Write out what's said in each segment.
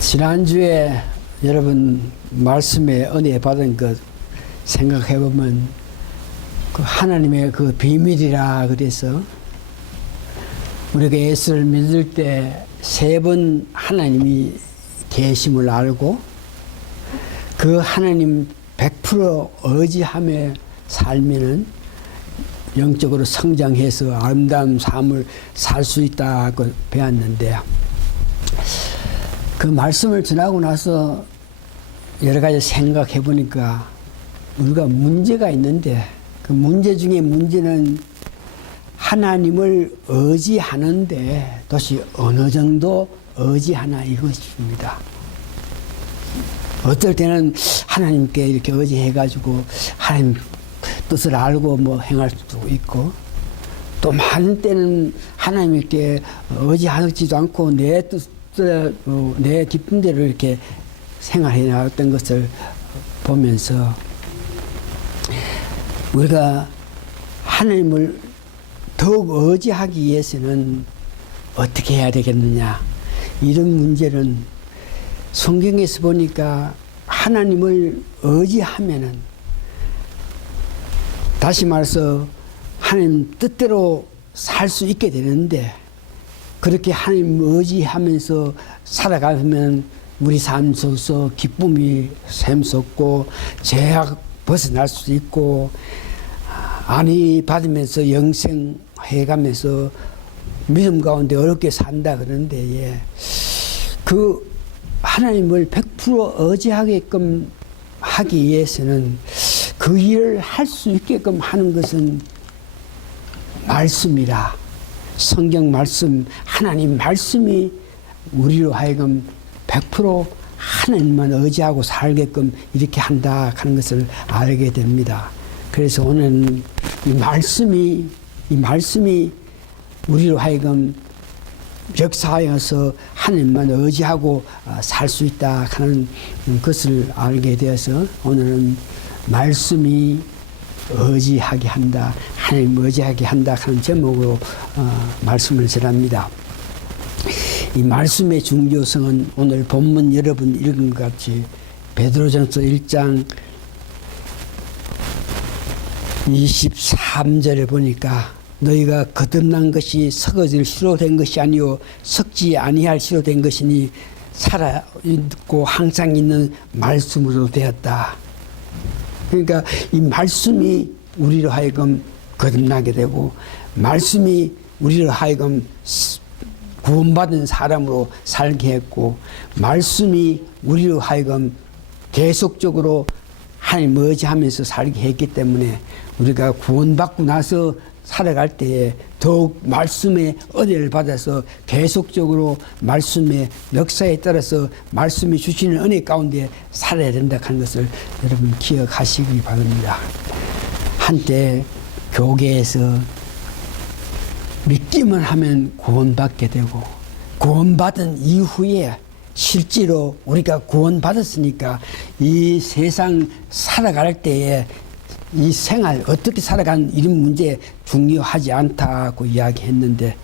지난주에 여러분 말씀에 은혜 받은 것 생각해보면 그 하나님의 그 비밀이라 그래서 우리가 예수를 믿을 때 세 번 하나님이 계심을 알고 그 하나님 100% 의지함에 살면은 영적으로 성장해서 아름다운 삶을 살 수 있다고 배웠는데 그 말씀을 전하고 나서 여러 가지 생각해 보니까 우리가 문제가 있는데 그 문제 중에 문제는 하나님을 의지하는데 도대체 어느 정도 의지하나 이것입니다. 어떨 때는 하나님께 이렇게 의지해가지고 하나님 뜻을 알고 뭐 행할 수도 있고 또 많은 때는 하나님께 의지하지도 않고 내 뜻, 내 기쁜 대로 이렇게 생활해 나갔던 것을 보면서 우리가 하나님을 더욱 의지하기 위해서는 어떻게 해야 되겠느냐 이런 문제는 성경에서 보니까 하나님을 의지하면은 다시 말해서 하나님 뜻대로 살 수 있게 되는데 그렇게 하나님 의지하면서 살아가면 우리 삶 속에서 기쁨이 샘솟고 죄악 벗어날 수 있고 안위 받으면서 영생 해가면서 믿음 가운데 어렵게 산다 그러는데 그 하나님을 100% 의지하게끔 하기 위해서는 그 일을 할 수 있게끔 하는 것은 말씀이라 성경 말씀 하나님 말씀이 우리로 하여금 100% 하나님만 의지하고 살게끔 이렇게 한다 하는 것을 알게 됩니다. 그래서 오늘은 이 말씀이 우리로 하여금 역사하여서 하나님만 의지하고 살 수 있다 하는 것을 알게 되어서 오늘은 말씀이 의지하게 한다, 하나님 의지하게 한다 하는 제목으로 말씀을 전합니다. 이 말씀의 중요성은 오늘 본문 여러분 읽은 것 같이 베드로전서 1장 23절에 보니까 너희가 거듭난 것이 썩어질 시로 된 것이 아니요 썩지 아니할 시로 된 것이니 살아있고 항상 있는 말씀으로 되었다. 그러니까 이 말씀이 우리로 하여금 거듭나게 되고 말씀이 우리로 하여금 구원받은 사람으로 살게 했고 말씀이 우리로 하여금 계속적으로 하나님 의지하면서 살게 했기 때문에 우리가 구원받고 나서 살아갈 때에 더욱 말씀의 은혜를 받아서 계속적으로 말씀의 역사에 따라서 말씀이 주시는 은혜 가운데 살아야 된다 하는 것을 여러분 기억하시기 바랍니다. 한때 교계에서 믿기만 하면 구원받게 되고 구원받은 이후에 실제로 우리가 구원받았으니까 이 세상 살아갈 때에 이 생활 어떻게 살아가는 이런 문제 중요하지 않다고 이야기했는데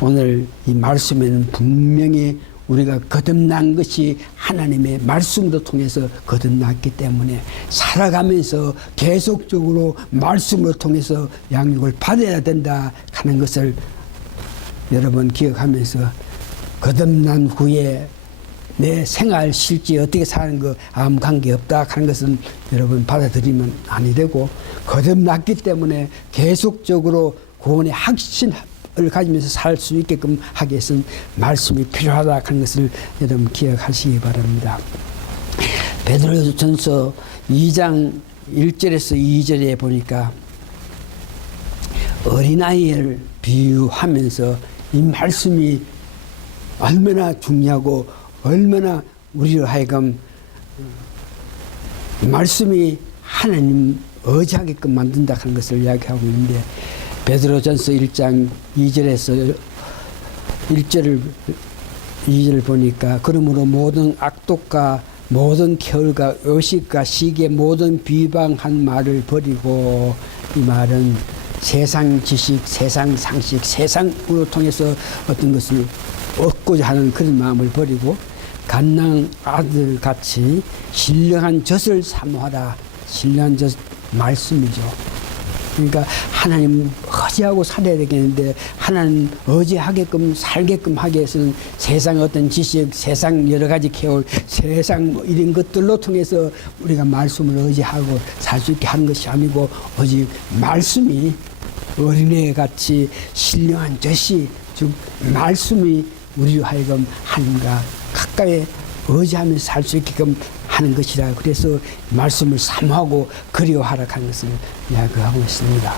오늘 이 말씀에는 분명히 우리가 거듭난 것이 하나님의 말씀으로 통해서 거듭났기 때문에 살아가면서 계속적으로 말씀으로 통해서 양육을 받아야 된다 하는 것을 여러분 기억하면서 거듭난 후에 내 생활 실제 어떻게 사는 거 아무 관계없다 하는 것은 여러분 받아들이면 아니 되고 거듭났기 때문에 계속적으로 구원의 확신을 가지면서 살 수 있게끔 하기 위해서는 말씀이 필요하다 하는 것을 여러분 기억하시기 바랍니다. 베드로전서 2장 1절에서 2절에 보니까 어린아이를 비유하면서 이 말씀이 얼마나 중요하고 얼마나 우리로 하여금 말씀이 하나님 의지하게끔 만든다 하는 것을 이야기하고 있는데 베드로전서 1장 2절에서 2절을 보니까 그러므로 모든 악독과 모든 게을과 의식과 시기의 모든 비방한 말을 버리고 이 말은 세상 지식, 세상 상식, 세상으로 통해서 어떤 것을 얻고자 하는 그런 마음을 버리고 갓난 아들 같이 신령한 젖을 사모하라. 신령한 젖 말씀이죠. 그러니까 하나님 의지하고 살아야 되겠는데 하나님 의지하게끔 살게끔 하기 위해서는 세상의 어떤 지식, 세상 여러 가지 계율, 세상 뭐 이런 것들로 통해서 우리가 말씀을 의지하고 살 수 있게 하는 것이 아니고 오직 말씀이 어린애같이 신령한 젖이 즉 말씀이 우리로 하여금 하나님과 가까이 의지하면서 살 수 있게끔 하는 것이라. 그래서 말씀을 사모하고 그리워하라 하는 것을 이야기하고 있습니다.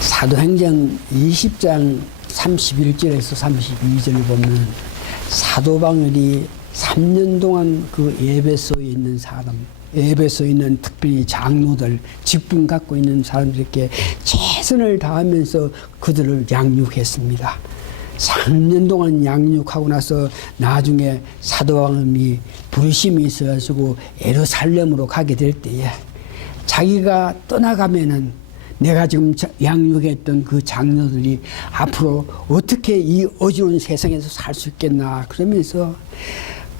사도행전 20장 31절에서 32절을 보면 사도 바울이 3년 동안 그 에베소에 있는 사람, 에베소에 있는 특별히 장로들, 직분 갖고 있는 사람들에게 최선을 다하면서 그들을 양육했습니다. 3년 동안 양육하고 나서 나중에 사도 바울이 부르심이 있어가지고 예루살렘으로 가게 될 때에 자기가 떠나가면은 내가 지금 양육했던 그 장로들이 앞으로 어떻게 이 어지러운 세상에서 살 수 있겠나 그러면서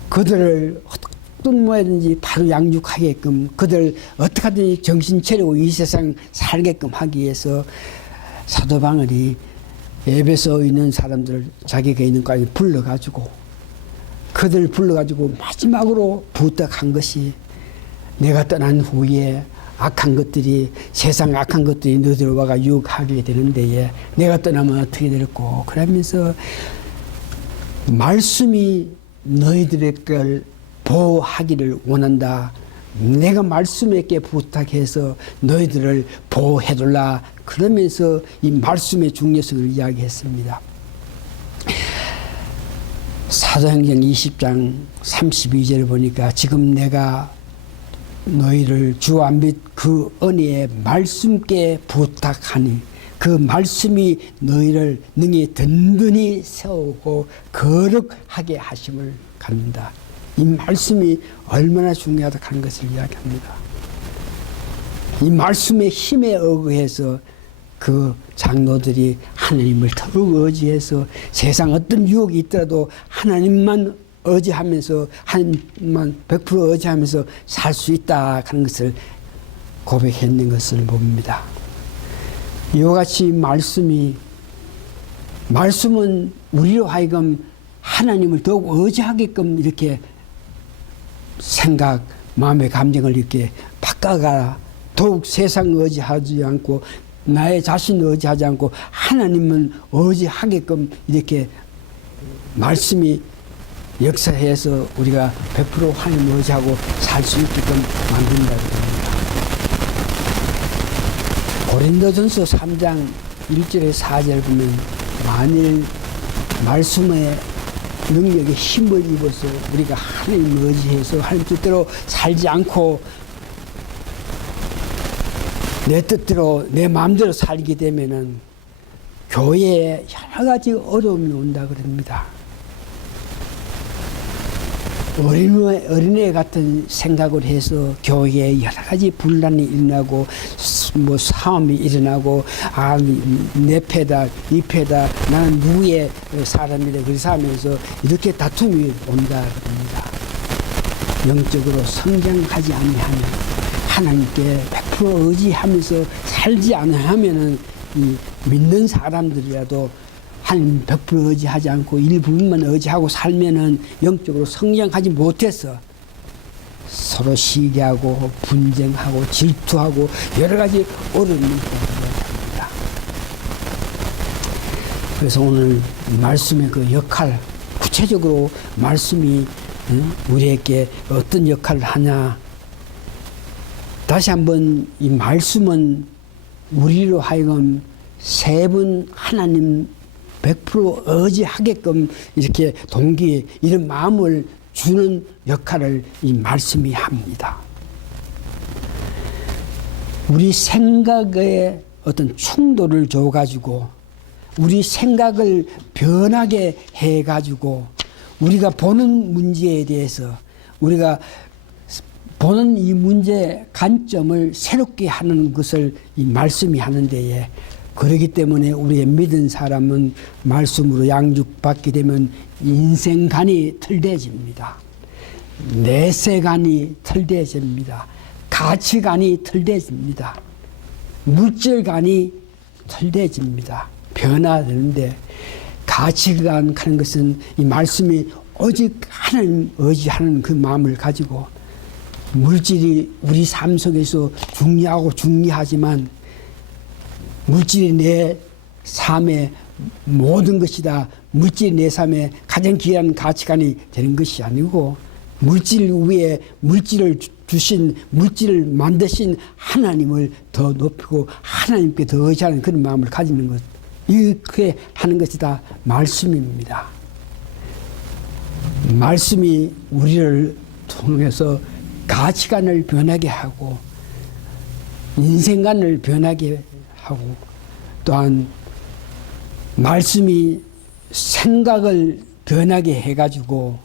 그들을 어떤 뭐든지 바로 양육하게끔 그들 어떻게 하든지 정신 차리고 이 세상 살게끔 하기 위해서 사도 바울이 에베소에 있는 사람들을 자기가 있는 과에 불러가지고 그들 불러가지고 마지막으로 부탁한 것이 내가 떠난 후에 악한 것들이 세상 악한 것들이 너희들 와가 유혹하게 되는데 내가 떠나면 어떻게 될까 그러면서 말씀이 너희들의 걸 보호하기를 원한다. 내가 말씀에게 부탁해서 너희들을 보호해둘라. 그러면서 이 말씀의 중요성을 이야기했습니다. 사도행전 20장 32절을 보니까 지금 내가 너희를 주와 및 그 은혜의 말씀께 부탁하니 그 말씀이 너희를 능히 든든히 세우고 거룩하게 하심을 갖는다. 이 말씀이 얼마나 중요하다 하는 것을 이야기합니다. 이 말씀의 힘에 의해서 그 장로들이 하나님을 더욱 의지해서 세상 어떤 유혹이 있더라도 하나님만 의지하면서 하나님만 100% 의지하면서 살 수 있다 하는 것을 고백했는 것을 봅니다. 이와 같이 말씀은 우리로 하여금 하나님을 더욱 의지하게끔 이렇게 생각, 마음의 감정을 이렇게 바꿔가라. 더욱 세상 의지하지 않고 나의 자신 의지하지 않고 하나님은 의지하게끔 이렇게 말씀이 역사해서 우리가 100% 하나님 의지하고 살 수 있게끔 만든다고 합니다. 고린도전서 3장 1절에 4절 보면 만일 말씀의 능력에 힘을 입어서 우리가 하나님 의지해서 하나님 뜻대로 살지 않고 내 뜻대로 내 마음대로 살게 되면은 교회에 여러 가지 어려움이 온다 그럽니다. 어린애 같은 생각을 해서 교회에 여러 가지 분란이 일어나고 뭐 싸움이 일어나고 내 패다 이 패다 나는 누구의 사람이래 그래서 하면서 이렇게 다툼이 온다 그럽니다. 영적으로 성장하지 아니하면 하나님께 100% 의지하면서 살지 않으면은 이 믿는 사람들이라도 하나님 100% 의지하지 않고 일부분만 의지하고 살면은 영적으로 성장하지 못해서 서로 시기하고 분쟁하고 질투하고 여러 가지 어려움이 생깁니다. 그래서 오늘 말씀의 그 역할, 구체적으로 말씀이 우리에게 어떤 역할을 하냐. 다시 한번 이 말씀은 우리로 하여금 세 분 하나님 100% 의지하게끔 이렇게 동기 이런 마음을 주는 역할을 이 말씀이 합니다. 우리 생각에 어떤 충돌을 줘가지고 우리 생각을 변하게 해가지고 우리가 보는 문제에 대해서 우리가 보는 이 문제의 관점을 새롭게 하는 것을 이 말씀이 하는 데에 그렇기 때문에 우리의 믿은 사람은 말씀으로 양육받게 되면 인생관이 틀대집니다. 내세관이 틀대집니다. 가치관이 틀대집니다. 물질관이 틀대집니다. 변화되는데 가치관 하는 것은 이 말씀이 오직 하나님 의지하는 그 마음을 가지고 물질이 우리 삶 속에서 중요하고 중요하지만 물질이 내 삶의 모든 것이다. 물질이 내 삶의 가장 귀한 가치관이 되는 것이 아니고 물질 위에 물질을 주신 물질을 만드신 하나님을 더 높이고 하나님께 더 의지하는 그런 마음을 가지는 것. 이렇게 하는 것이 다 말씀입니다. 말씀이 우리를 통해서 가치관을 변하게 하고 인생관을 변하게 하고 또한 말씀이 생각을 변하게 해가지고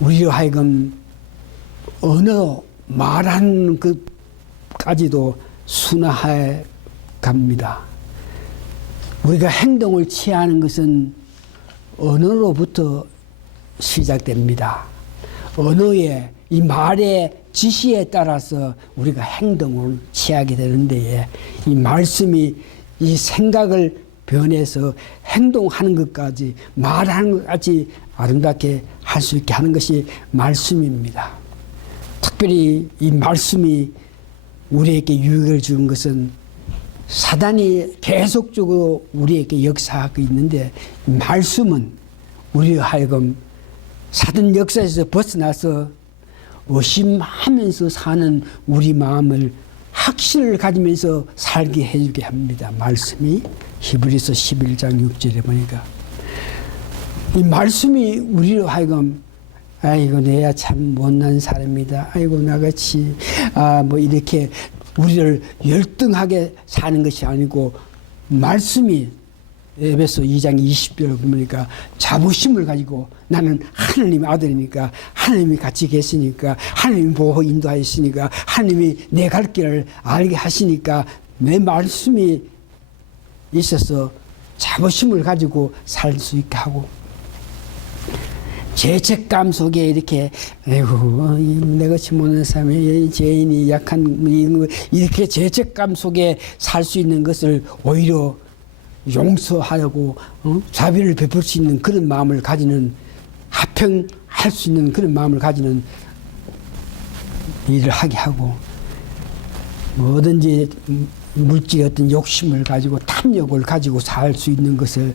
우리로 하여금 언어 말하는 것까지도 순화해 갑니다. 우리가 행동을 취하는 것은 언어로부터 시작됩니다. 언어의 이 말의 지시에 따라서 우리가 행동을 취하게 되는데 이 말씀이 이 생각을 변해서 행동하는 것까지 말하는 것까지 아름답게 할 수 있게 하는 것이 말씀입니다. 특별히 이 말씀이 우리에게 유익을 주는 것은 사단이 계속적으로 우리에게 역사하고 있는데 말씀은 우리로 하여금 사단 역사에서 벗어나서 의심하면서 사는 우리 마음을 확신을 가지면서 살게 해주게 합니다. 말씀이 히브리서 11장 6절에 보니까 이 말씀이 우리로 하여금 아이고 내야 참 못난 사람이다. 아이고 나같이 뭐 이렇게 우리를 열등하게 사는 것이 아니고 말씀이 에베소 2장 20절을 보니까 자부심을 가지고 나는 하나님의 아들이니까 하나님이 같이 계시니까 하나님이 보호 인도하시니까 하나님이 내 갈 길을 알게 하시니까 내 말씀이 있어서 자부심을 가지고 살 수 있게 하고 죄책감 속에 이렇게 아이고 내같이 못난 사람이 죄인이 약한 이렇게 죄책감 속에 살 수 있는 것을 오히려 용서하려고 자비를 베풀 수 있는 그런 마음을 가지는 화평할 수 있는 그런 마음을 가지는 일을 하게 하고 뭐든지 물질의 어떤 욕심을 가지고 탐욕을 가지고 살 수 있는 것을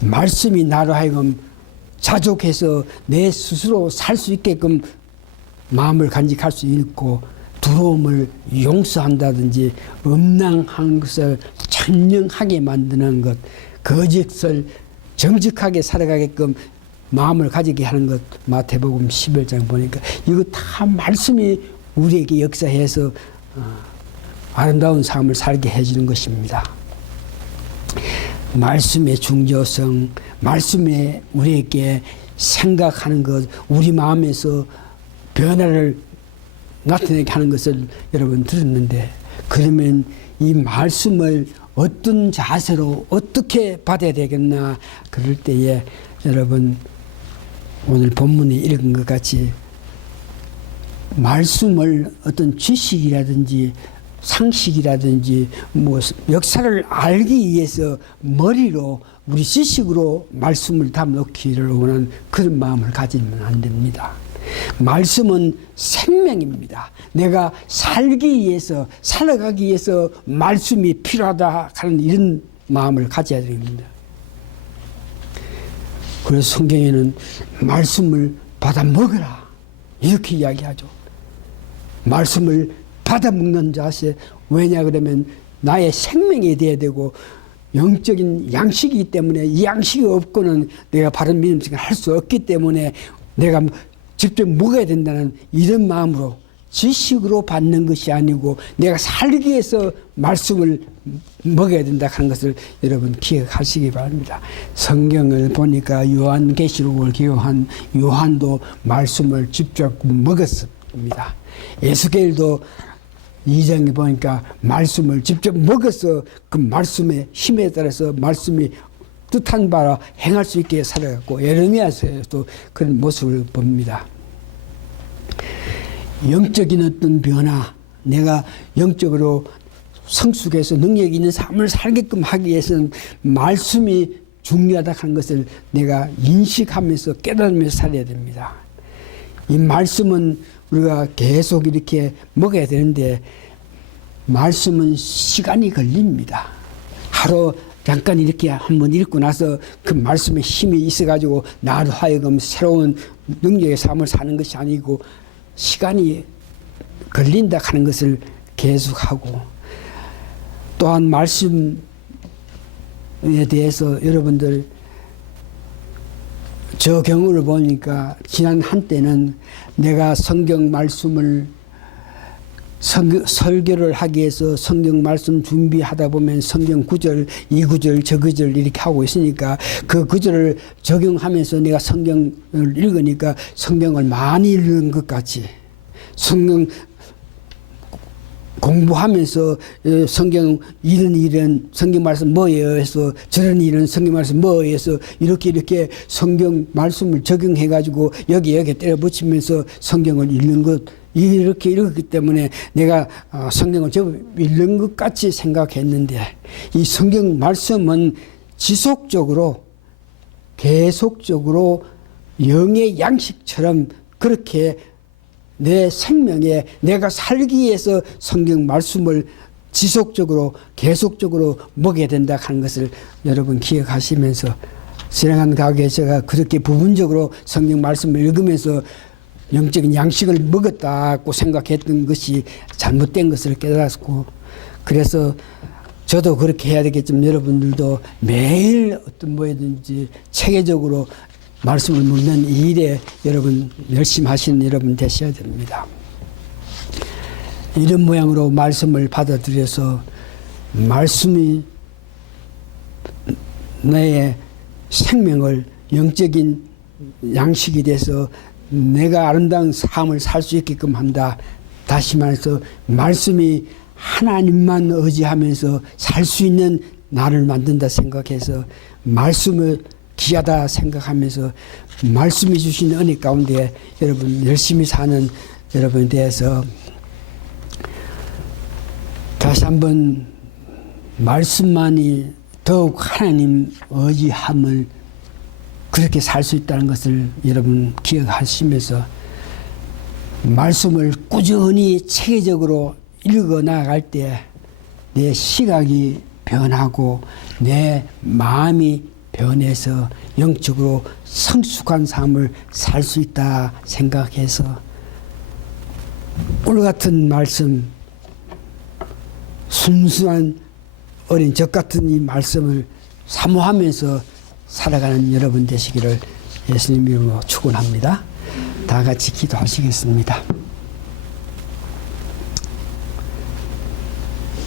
말씀이 나로 하여금 자족해서 내 스스로 살 수 있게끔 마음을 간직할 수 있고 두려움을 용서한다든지 음란한 것을 청명하게 만드는 것, 거짓을 정직하게 살아가게끔 마음을 가지게 하는 것, 마태복음 11장 보니까 이거 다 말씀이 우리에게 역사해서 아름다운 삶을 살게 해주는 것입니다. 말씀의 중요성, 말씀에 우리에게 생각하는 것, 우리 마음에서 변화를 나타내게 하는 것을 여러분 들었는데 그러면 이 말씀을 어떤 자세로 어떻게 받아야 되겠나 그럴 때에 여러분 오늘 본문에 읽은 것 같이 말씀을 어떤 지식이라든지 상식이라든지 뭐 역사를 알기 위해서 머리로 우리 지식으로 말씀을 담놓기를 원하는 그런 마음을 가지면 안 됩니다. 말씀은 생명입니다. 내가 살기 위해서 살아가기 위해서 말씀이 필요하다 하는 이런 마음을 가져야 됩니다. 그래서 성경에는 말씀을 받아 먹으라 이렇게 이야기하죠. 말씀을 받아 먹는 자세. 왜냐 그러면 나의 생명이 돼야 되고 영적인 양식이기 때문에 이 양식이 없고는 내가 바른 믿음 생활을 할 수 없기 때문에 내가 직접 먹어야 된다는 이런 마음으로 지식으로 받는 것이 아니고 내가 살기 위해서 말씀을 먹어야 된다 하는 것을 여러분 기억하시기 바랍니다. 성경을 보니까 요한계시록을 기록한 요한도 말씀을 직접 먹었습니다. 에스겔도 2장에 보니까 말씀을 직접 먹어서 그 말씀의 힘에 따라서 말씀이 뜻한 바라 행할 수 있게 살아갔고, 예레미야서에도 그런 모습을 봅니다. 영적인 어떤 변화, 내가 영적으로 성숙해서 능력 있는 삶을 살게끔 하기 위해서는 말씀이 중요하다 하는 것을 내가 인식하면서 깨달으면서 살아야 됩니다. 이 말씀은 우리가 계속 이렇게 먹어야 되는데, 말씀은 시간이 걸립니다. 하루 잠깐 이렇게 한번 읽고 나서 그 말씀에 힘이 있어가지고 나로 하여금 새로운 능력의 삶을 사는 것이 아니고, 시간이 걸린다 하는 것을 계속하고, 또한 말씀에 대해서 여러분들 저 경우를 보니까 지난 한때는 내가 성경 말씀을 설교를 하기 위해서 성경 말씀 준비하다 보면 성경 구절, 이 구절, 저 구절 이렇게 하고 있으니까 그 구절을 적용하면서 내가 성경을 읽으니까 성경을 많이 읽는 것 같이, 성경 공부하면서 성경 이런 성경 말씀 뭐예요 해서 저런 이런 성경 말씀 뭐예요 해서 이렇게 성경 말씀을 적용해 가지고 여기 때려 붙이면서 성경을 읽는 것, 이렇게 읽었기 때문에 내가 성경을 제법 읽는 것 같이 생각했는데, 이 성경 말씀은 지속적으로 계속적으로 영의 양식처럼 그렇게 내 생명에 내가 살기 위해서 성경 말씀을 지속적으로 계속적으로 먹여야 된다 하는 것을 여러분 기억하시면서, 지나간 가게 제가 그렇게 부분적으로 성경 말씀을 읽으면서 영적인 양식을 먹었다고 생각했던 것이 잘못된 것을 깨달았고, 그래서 저도 그렇게 해야 되겠지만 여러분들도 매일 어떤 뭐든지 체계적으로 말씀을 먹는 이 일에 여러분 열심히 하시는 여러분 되셔야 됩니다. 이런 모양으로 말씀을 받아들여서 말씀이 나의 생명을 영적인 양식이 돼서 내가 아름다운 삶을 살 수 있게끔 한다. 다시 말해서 말씀이 하나님만 의지하면서 살 수 있는 나를 만든다 생각해서 말씀을 귀하다 생각하면서 말씀이 주신 은혜 가운데 여러분 열심히 사는 여러분에 대해서 다시 한번 말씀만이 더욱 하나님 의지함을 그렇게 살 수 있다는 것을 여러분 기억하시면서 말씀을 꾸준히 체계적으로 읽어 나갈 때 내 시각이 변하고 내 마음이 변해서 영적으로 성숙한 삶을 살 수 있다 생각해서 꿀 같은 말씀, 순수한 어린 적 같은 이 말씀을 사모하면서 살아가는 여러분 되시기를 예수님 이름으로 축원합니다. 다 같이 기도하시겠습니다.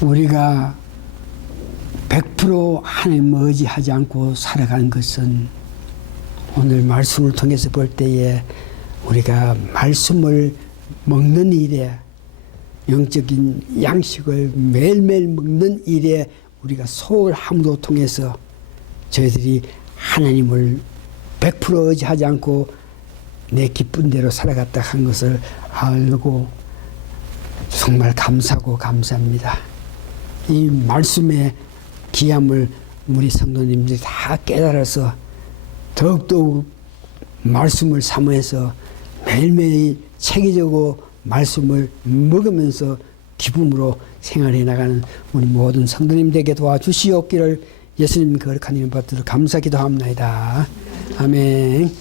우리가 100% 하나님 의지하지 않고 살아가는 것은 오늘 말씀을 통해서 볼 때에 우리가 말씀을 먹는 일에, 영적인 양식을 매일매일 먹는 일에 우리가 소홀함으로 통해서 저희들이 하나님을 100% 의지하지 않고 내 기쁜 대로 살아갔다 한 것을 알고 정말 감사하고 감사합니다. 이 말씀의 귀함을 우리 성도님들이 다 깨달아서 더욱더욱 말씀을 사모해서 매일매일 체계적으로 말씀을 먹으면서 기쁨으로 생활해 나가는 우리 모든 성도님들에게 도와주시옵기를 예수님 거룩한 이름 받들어 감사 기도합니다. 아멘.